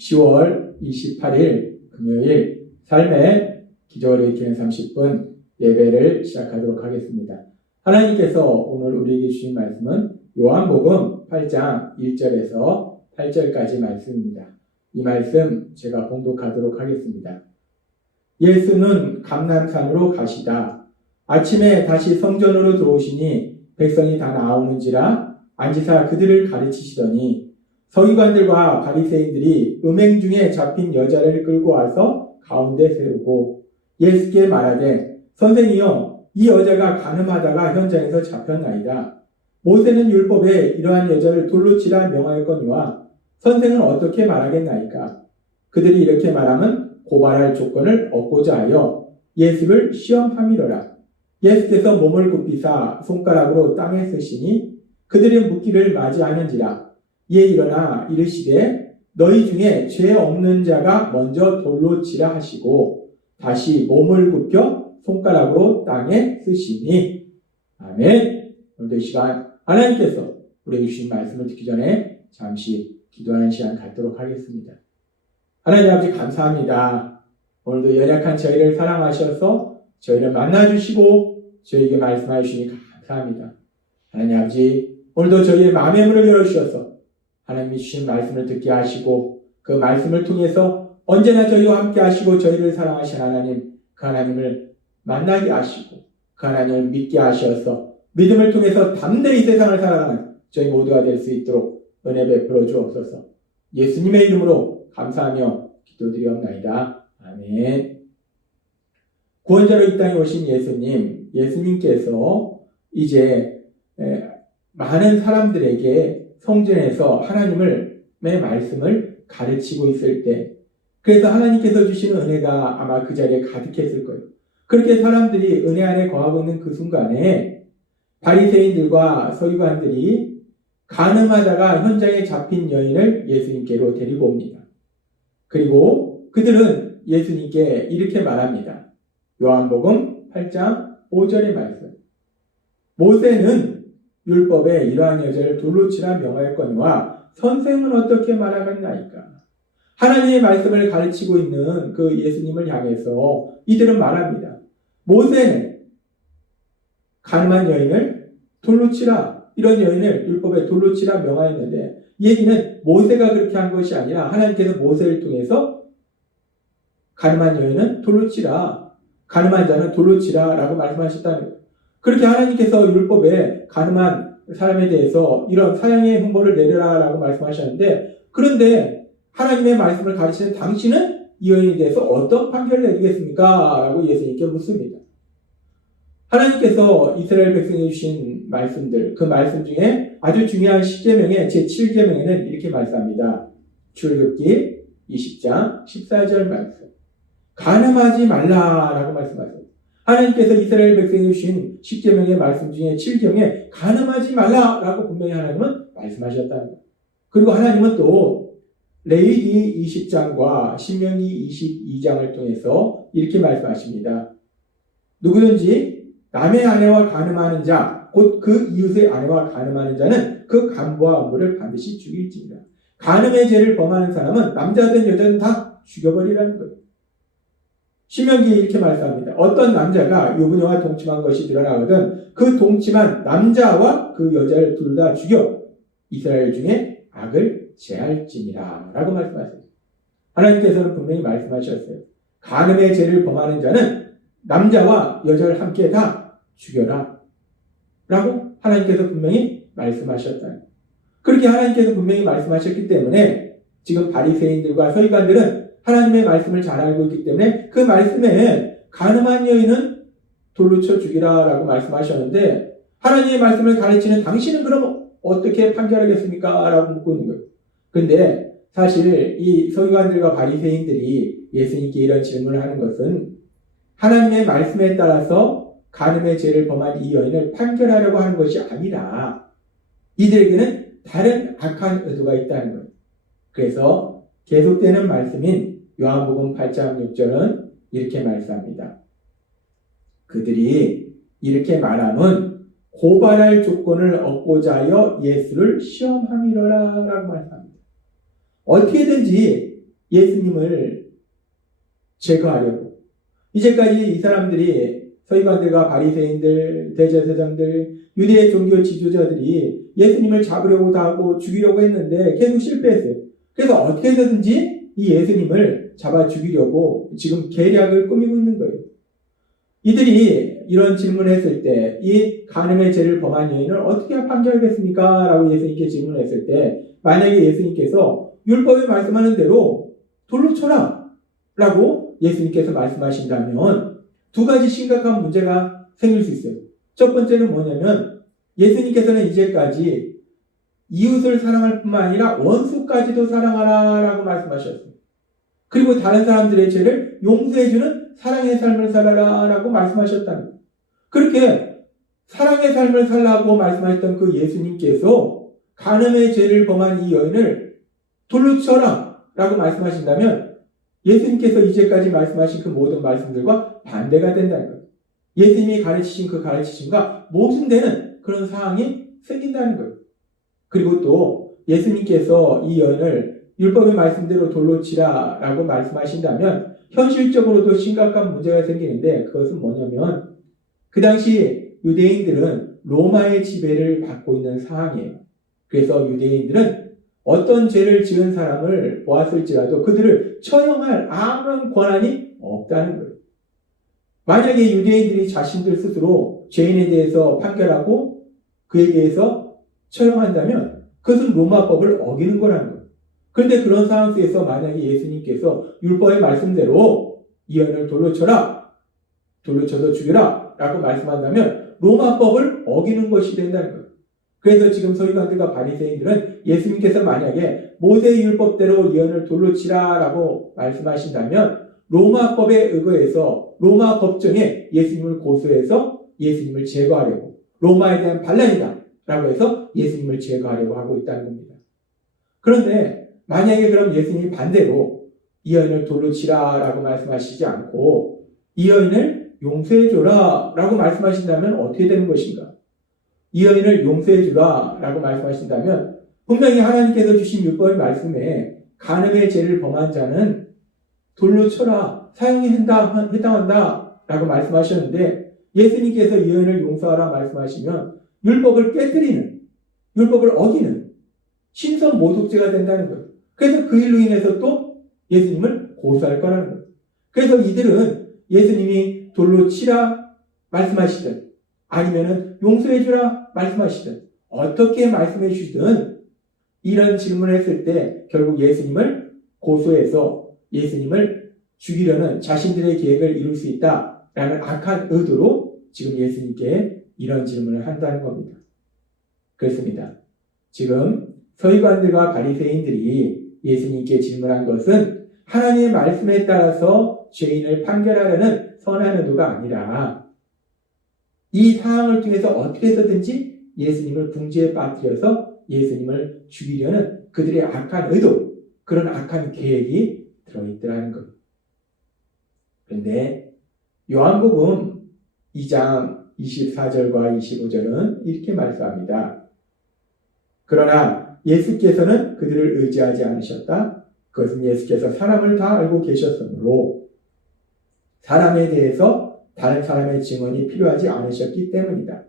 10월 28일 금요일 삶의 기도를 익히는 30분 예배를 시작하도록 하겠습니다. 하나님께서 오늘 우리에게 주신 말씀은 요한복음 8장 1절에서 8절까지 말씀입니다. 이 말씀 제가 봉독하도록 하겠습니다. 예수는 감람산으로 가시다. 아침에 다시 성전으로 들어오시니 백성이 다 나오는지라 앉으사 그들을 가르치시더니 서기관들과 바리새인들이 음행 중에 잡힌 여자를 끌고 와서 가운데 세우고 예수께 말하되 선생이여 이 여자가 간음하다가 현장에서 잡혔나이다. 모세는 율법에 이러한 여자를 돌로 치라 명하였거니와 선생은 어떻게 말하겠나이까? 그들이 이렇게 말하면 고발할 조건을 얻고자 하여 예수를 시험함이로라. 예수께서 몸을 굽히사 손가락으로 땅에 쓰시니 그들의 묻기를 맞이하는지라. 이에 일어나 이르시되 너희 중에 죄 없는 자가 먼저 돌로 치라 하시고 다시 몸을 굽혀 손가락으로 땅에 쓰시니. 아멘. 오늘도 이 시간 하나님께서 우리에게 주신 말씀을 듣기 전에 잠시 기도하는 시간 갖도록 하겠습니다. 하나님 아버지 감사합니다. 오늘도 연약한 저희를 사랑하셔서 저희를 만나주시고 저희에게 말씀해 주시니 감사합니다. 하나님 아버지 오늘도 저희의 마음의 문을 열어주셔서 하나님이 주신 말씀을 듣게 하시고 그 말씀을 통해서 언제나 저희와 함께 하시고 저희를 사랑하신 하나님, 그 하나님을 만나게 하시고 그 하나님을 믿게 하셔서 믿음을 통해서 담대히 세상을 살아가는 저희 모두가 될 수 있도록 은혜 베풀어 주옵소서. 예수님의 이름으로 감사하며 기도드리옵나이다. 아멘. 구원자로 이 땅에 오신 예수님께서 이제 많은 사람들에게 성전에서 하나님의 말씀을 가르치고 있을 때, 그래서 하나님께서 주시는 은혜가 아마 그 자리에 가득했을 거예요. 그렇게 사람들이 은혜 안에 거하고 있는 그 순간에 바리새인들과 서기관들이 간음하다가 현장에 잡힌 여인을 예수님께로 데리고 옵니다. 그리고 그들은 예수님께 이렇게 말합니다. 요한복음 8장 5절의 말씀. 모세는 율법에 이러한 여자를 돌로 치라 명하였거니와 선생은 어떻게 말하겠나이까? 하나님의 말씀을 가르치고 있는 그 예수님을 향해서 이들은 말합니다. 모세는 간음한 여인을 돌로 치라, 이런 여인을 율법에 돌로 치라 명하였는데, 얘기는 모세가 그렇게 한 것이 아니라 하나님께서 모세를 통해서 간음한 여인은 돌로 치라, 간음한 자는 돌로 치라 라고 말씀하셨다는 거예요. 그렇게 하나님께서 율법에 간음한 사람에 대해서 이런 사형의 형벌을 내려라 라고 말씀하셨는데, 그런데 하나님의 말씀을 가르치는 당신은 이 여인에 대해서 어떤 판결을 내리겠습니까? 라고 예수님께 묻습니다. 하나님께서 이스라엘 백성에 주신 말씀들, 그 말씀 중에 아주 중요한 10계명의 제7계명에는 이렇게 말씀합니다. 출애굽기 20장 14절 말씀. 간음하지 말라라고 말씀하세요. 하나님께서 이스라엘 백성에 주신 10계명의 말씀 중에 7경에 간음하지 말라라고 분명히 하나님은 말씀하셨다는 거예요. 그리고 하나님은 또 레위기 20장과 신명기 22장을 통해서 이렇게 말씀하십니다. 누구든지 남의 아내와 간음하는 자, 곧 그 이웃의 아내와 간음하는 자는 그 간부와 음부를 반드시 죽일지니라. 간음의 죄를 범하는 사람은 남자든 여자든 다 죽여버리라는 거예요. 신명기에 이렇게 말씀합니다. 어떤 남자가 유부녀와 동침한 것이 드러나거든 그 동침한 남자와 그 여자를 둘 다 죽여 이스라엘 중에 악을 제할지니라 라고 말씀하셨어요. 하나님께서는 분명히 말씀하셨어요. 간음의 죄를 범하는 자는 남자와 여자를 함께 다 죽여라 라고 하나님께서 분명히 말씀하셨다. 그렇게 하나님께서 분명히 말씀하셨기 때문에 지금 바리새인들과 서기관들은 하나님의 말씀을 잘 알고 있기 때문에 그 말씀에 간음한 여인은 돌로 쳐 죽이라 라고 말씀하셨는데, 하나님의 말씀을 가르치는 당신은 그럼 어떻게 판결하겠습니까? 라고 묻고 있는 거예요. 근데 사실 이 서기관들과 바리새인들이 예수님께 이런 질문을 하는 것은 하나님의 말씀에 따라서 간음의 죄를 범한 이 여인을 판결하려고 하는 것이 아니라 이들에게는 다른 악한 의도가 있다는 거예요. 그래서 계속되는 말씀인 요한복음 8장 6절은 이렇게 말씀합니다. 그들이 이렇게 말함은 고발할 조건을 얻고자 하여 예수를 시험함이로라 라고 말씀합니다. 어떻게든지 예수님을 제거하려고 이제까지 이 사람들이 서기관들과 바리새인들, 대제사장들, 유대의 종교 지도자들이 예수님을 잡으려고 다 하고 죽이려고 했는데 계속 실패했어요. 그래서 어떻게 해서든지 이 예수님을 잡아 죽이려고 지금 계략을 꾸미고 있는 거예요. 이들이 이런 질문을 했을 때 이 간음의 죄를 범한 여인을 어떻게 판결하겠습니까? 라고 예수님께 질문했을 때 만약에 예수님께서 율법에 말씀하는 대로 돌로 쳐라 라고 예수님께서 말씀하신다면 두 가지 심각한 문제가 생길 수 있어요. 첫 번째는 뭐냐면 예수님께서는 이제까지 이웃을 사랑할 뿐만 아니라 원수까지도 사랑하라 라고 말씀하셨어요. 그리고 다른 사람들의 죄를 용서해주는 사랑의 삶을 살아라 라고 말씀하셨다는 거예요. 그렇게 사랑의 삶을 살라고 말씀하셨던 그 예수님께서 간음의 죄를 범한 이 여인을 돌로 쳐라 라고 말씀하신다면 예수님께서 이제까지 말씀하신 그 모든 말씀들과 반대가 된다는 거예요. 예수님이 가르치신 그 가르치심과 모순되는 그런 상황이 생긴다는 거예요. 그리고 또 예수님께서 이 여인을 율법의 말씀대로 돌로 치라 라고 말씀하신다면 현실적으로도 심각한 문제가 생기는데 그것은 뭐냐면 그 당시 유대인들은 로마의 지배를 받고 있는 상황이에요. 그래서 유대인들은 어떤 죄를 지은 사람을 보았을지라도 그들을 처형할 아무런 권한이 없다는 거예요. 만약에 유대인들이 자신들 스스로 죄인에 대해서 판결하고 그에 대해서 처형한다면 그것은 로마법을 어기는 거라는 거예요. 그런데 그런 상황 속에서 만약에 예수님께서 율법의 말씀대로 이 여인을 돌로 쳐라, 돌로 쳐서 죽여라 라고 말씀한다면 로마법을 어기는 것이 된다는 거예요. 그래서 지금 서기관들과 바리새인들은 예수님께서 만약에 모세의 율법대로 이 여인을 돌로 치라 라고 말씀하신다면 로마법에 의거해서 로마 법정에 예수님을 고소해서 예수님을 제거하려고 로마에 대한 반란이다 라고 해서 예수님을 제거하려고 하고 있다는 겁니다. 그런데 만약에 그럼 예수님이 반대로 이 여인을 돌로 치라 라고 말씀하시지 않고 이 여인을 용서해줘라 라고 말씀하신다면 어떻게 되는 것인가? 이 여인을 용서해주라 라고 말씀하신다면 분명히 하나님께서 주신 율법의 말씀에 간음의 죄를 범한 자는 돌로 쳐라 사형에 해당한다 라고 말씀하셨는데 예수님께서 이 여인을 용서하라 말씀하시면 율법을 깨뜨리는 율법을 어기는 신선 모독죄가 된다는 거예요. 그래서 그 일로 인해서 또 예수님을 고소할 거라는 거예요. 그래서 이들은 예수님이 돌로 치라 말씀하시든 아니면은 용서해주라 말씀하시든 어떻게 말씀해 주시든 이런 질문을 했을 때 결국 예수님을 고소해서 예수님을 죽이려는 자신들의 계획을 이룰 수 있다라는 악한 의도로 지금 예수님께 이런 질문을 한다는 겁니다. 그렇습니다. 지금 서기관들과 바리새인들이 예수님께 질문한 것은 하나님의 말씀에 따라서 죄인을 판결하려는 선한 의도가 아니라 이 상황을 통해서 어떻게 해서든지 예수님을 궁지에 빠뜨려서 예수님을 죽이려는 그들의 악한 의도, 그런 악한 계획이 들어있더라는 것. 그런데 요한복음 2장 24절과 25절은 이렇게 말씀합니다. 그러나 예수께서는 그들을 의지하지 않으셨다. 그것은 예수께서 사람을 다 알고 계셨으므로 사람에 대해서 다른 사람의 증언이 필요하지 않으셨기 때문이다.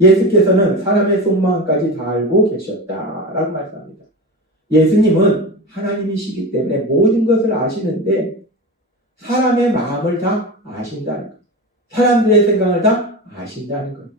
예수께서는 사람의 속마음까지 다 알고 계셨다라고 말씀합니다. 예수님은 하나님이시기 때문에 모든 것을 아시는데 사람의 마음을 다 아신다는 것. 사람들의 생각을 다 아신다는 것.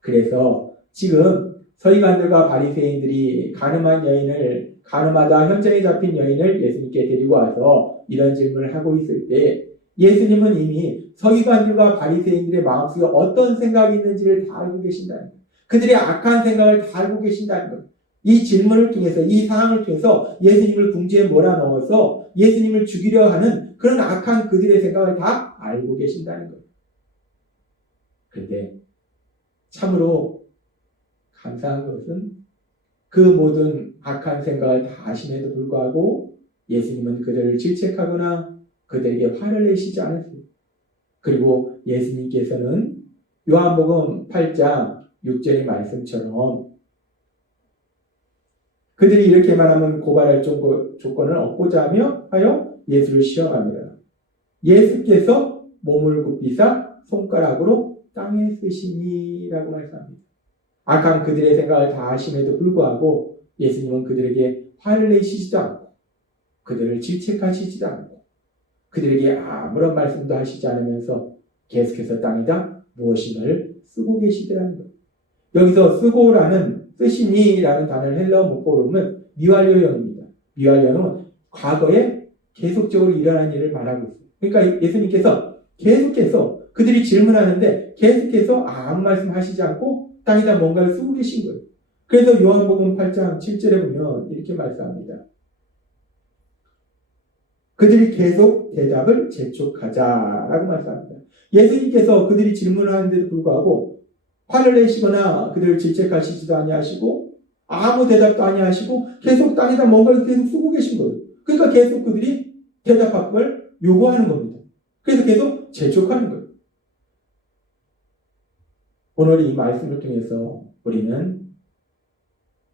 그래서 지금 서기관들과 바리새인들이 가늠하다 현장에 잡힌 여인을 예수님께 데리고 와서 이런 질문을 하고 있을 때 예수님은 이미 서기관들과 바리새인들의 마음속에 어떤 생각이 있는지를 다 알고 계신다는 거예요. 그들의 악한 생각을 다 알고 계신다는 거예요. 이 질문을 통해서 이 상황을 통해서 예수님을 궁지에 몰아넣어서 예수님을 죽이려 하는 그런 악한 그들의 생각을 다 알고 계신다는 거예요. 그런데 참으로 감사한 것은 그 모든 악한 생각을 다 아심에도 불구하고 예수님은 그들을 질책하거나 그들에게 화를 내시지 않으세요. 그리고 예수님께서는 요한복음 8장 6절의 말씀처럼 그들이 이렇게만 하면 고발할 조건을 얻고자 하여 예수를 시험합니다. 예수께서 몸을 굽히사 손가락으로 땅에 쓰시니라고 말씀합니다. 악한 그들의 생각을 다 하심에도 불구하고 예수님은 그들에게 화를 내시지도 않고 그들을 질책하시지도 않고 그들에게 아무런 말씀도 하시지 않으면서 계속해서 땅에다 무엇인가를 쓰고 계시더라는 거예요. 여기서 쓰시니라는 단어를 헬라어 문법으로는 미완료형입니다. 미완료형은 과거에 계속적으로 일어난 일을 말하고 있어요. 그러니까 예수님께서 계속해서 그들이 질문하는데 계속해서 아무 말씀 하시지 않고 땅에다 뭔가를 쓰고 계신 거예요. 그래서 요한복음 8장 7절에 보면 이렇게 말씀합니다. 그들이 계속 대답을 재촉하자라고 말씀합니다. 예수님께서 그들이 질문하는데도 불구하고 화를 내시거나 그들을 질책하시지도 아니하시고 아무 대답도 아니하시고 계속 땅에다 뭔가를 계속 쓰고 계신 거예요. 그러니까 계속 그들이 대답을 요구하는 겁니다. 그래서 계속 재촉하는 거예요. 오늘 이 말씀을 통해서 우리는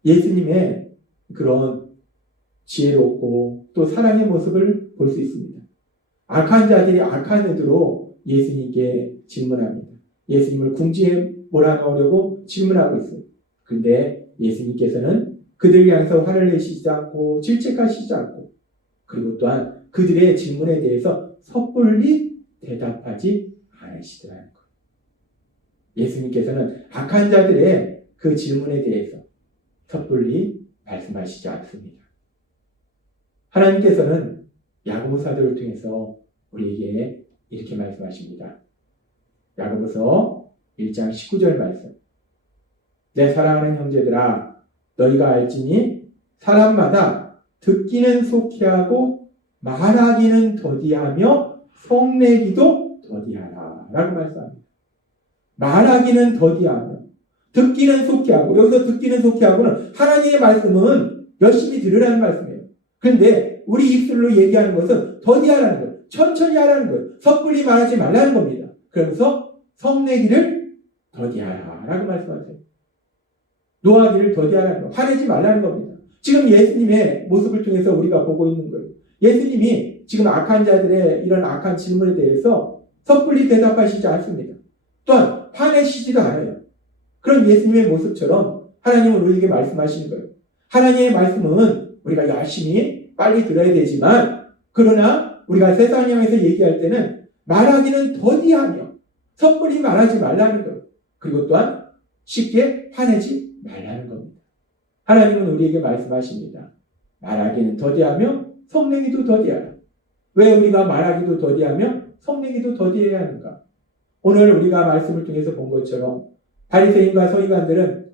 예수님의 그런 지혜롭고 또 사랑의 모습을 볼 수 있습니다. 악한 자들이 악한 의도로 예수님께 질문합니다. 예수님을 궁지에 몰아넣으려고 질문하고 있어요. 그런데 예수님께서는 그들을 향해서 화를 내시지 않고 질책하시지 않고 그리고 또한 그들의 질문에 대해서 섣불리 대답하지 않으시더라는 거예요. 예수님께서는 악한 자들의 그 질문에 대해서 섣불리 말씀하시지 않습니다. 하나님께서는 야고보 사도를 통해서 우리에게 이렇게 말씀하십니다. 야고보서 1장 19절 말씀. 내 사랑하는 형제들아 너희가 알지니 사람마다 듣기는 속히하고 말하기는 더디하며 성내기도 더디하라 라고 말씀합니다. 말하기는 더디하며 듣기는 속히하고 여기서 듣기는 속히하고는 하나님의 말씀은 열심히 들으라는 말씀이에요. 그런데 우리 입술로 얘기하는 것은 더디하라는 거예요. 천천히 하라는 거예요. 섣불리 말하지 말라는 겁니다. 그러면서 성내기를 더디하라 라고 말씀하세요. 노하기를 더디하라는 거, 화내지 말라는 겁니다. 지금 예수님의 모습을 통해서 우리가 보고 있는 거예요. 예수님이 지금 악한 자들의 이런 악한 질문에 대해서 섣불리 대답하시지 않습니다. 또한 화내시지도 않아요. 그런 예수님의 모습처럼 하나님은 우리에게 말씀하시는 거예요. 하나님의 말씀은 우리가 열심히 빨리 들어야 되지만 그러나 우리가 세상을 향해서 얘기할 때는 말하기는 더디하며 섣불리 말하지 말라는 거예요. 그리고 또한 쉽게 화내지 말라는 겁니다. 하나님은 우리에게 말씀하십니다. 말하기는 더디하며 성내기도 더디하라. 왜 우리가 말하기도 더디하며 성내기도 더디해야 하는가? 오늘 우리가 말씀을 통해서 본 것처럼 바리새인과 서기관들은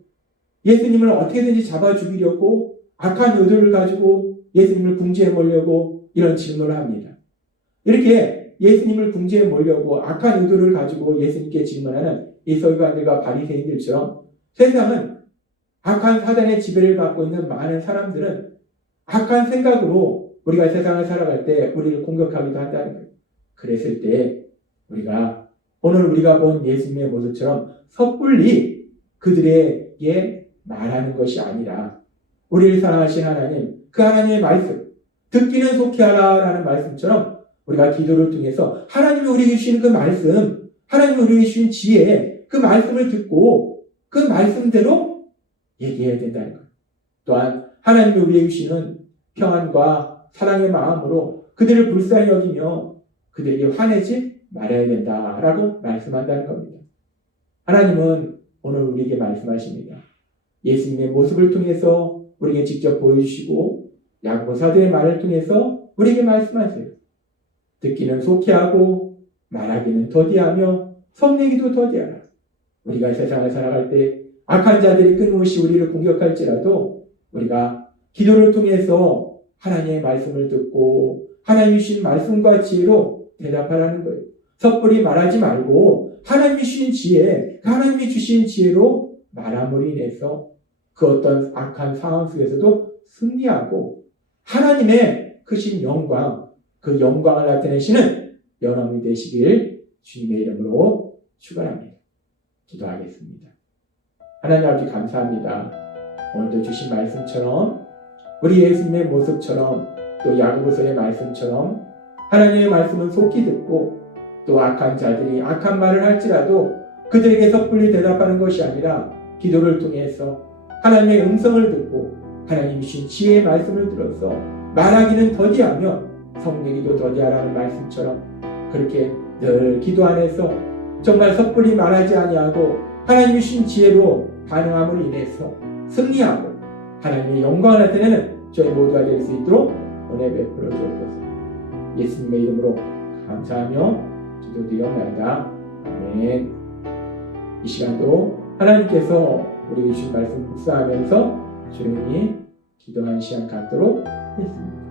예수님을 어떻게든지 잡아 죽이려고 악한 의도를 가지고 예수님을 궁지에 몰려고 이런 질문을 합니다. 이렇게 예수님을 궁지에 몰려고 악한 의도를 가지고 예수님께 질문하는 이 서기관들과 바리새인들처럼 세상은 악한 사단의 지배를 받고 있는 많은 사람들은 악한 생각으로 우리가 세상을 살아갈 때 우리를 공격하기도 한다는 거예요. 그랬을 때 오늘 우리가 본 예수님의 모습처럼 섣불리 그들에게 말하는 것이 아니라 우리를 사랑하신 하나님, 그 하나님의 말씀, 듣기는 속히하라 라는 말씀처럼 우리가 기도를 통해서 하나님이 우리에게 주신 그 말씀, 하나님이 우리에게 주신 지혜, 그 말씀을 듣고 그 말씀대로 얘기해야 된다는 거예요. 또한 하나님이 우리에게 주시는 평안과 사랑의 마음으로 그들을 불쌍히 여기며 그들에게 화내지 말아야 된다라고 말씀한다는 겁니다. 하나님은 오늘 우리에게 말씀하십니다. 예수님의 모습을 통해서 우리에게 직접 보여주시고 야고보 사도의 말을 통해서 우리에게 말씀하세요. 듣기는 속히하고 말하기는 더디하며 성내기도 더디하라. 우리가 세상을 살아갈 때 악한 자들이 끊임없이 우리를 공격할지라도 우리가 기도를 통해서 하나님의 말씀을 듣고 하나님이 주신 말씀과 지혜로 대답하라는 거예요. 섣불리 말하지 말고 하나님이 주신 지혜, 하나님이 주신 지혜로 말함으로 인해서 그 어떤 악한 상황 속에서도 승리하고 하나님의 크신 영광, 그 영광을 나타내시는 여러분이 되시길 주님의 이름으로 축원합니다. 기도하겠습니다. 하나님 아버지 감사합니다. 오늘도 주신 말씀처럼 우리 예수님의 모습처럼 또 야고보서의 말씀처럼 하나님의 말씀은 속히 듣고 또 악한 자들이 악한 말을 할지라도 그들에게 섣불리 대답하는 것이 아니라 기도를 통해서 하나님의 음성을 듣고 하나님 주신 지혜의 말씀을 들어서 말하기는 더디하며 성내기도 더디하라는 말씀처럼 그렇게 늘 기도 안에서 정말 섣불리 말하지 아니하고 하나님 주신 지혜로 반응함으로 인해서 승리하고 하나님의 영광을 나타내는 저희 모두가 될 수 있도록 은혜 베풀어 주옵소서. 예수님의 이름으로 감사하며 기도드리옵나이다. 아멘. 이 시간도 하나님께서 우리 주신 말씀 묵상하면서 조용히 기도하는 시간 갖도록 했습니다.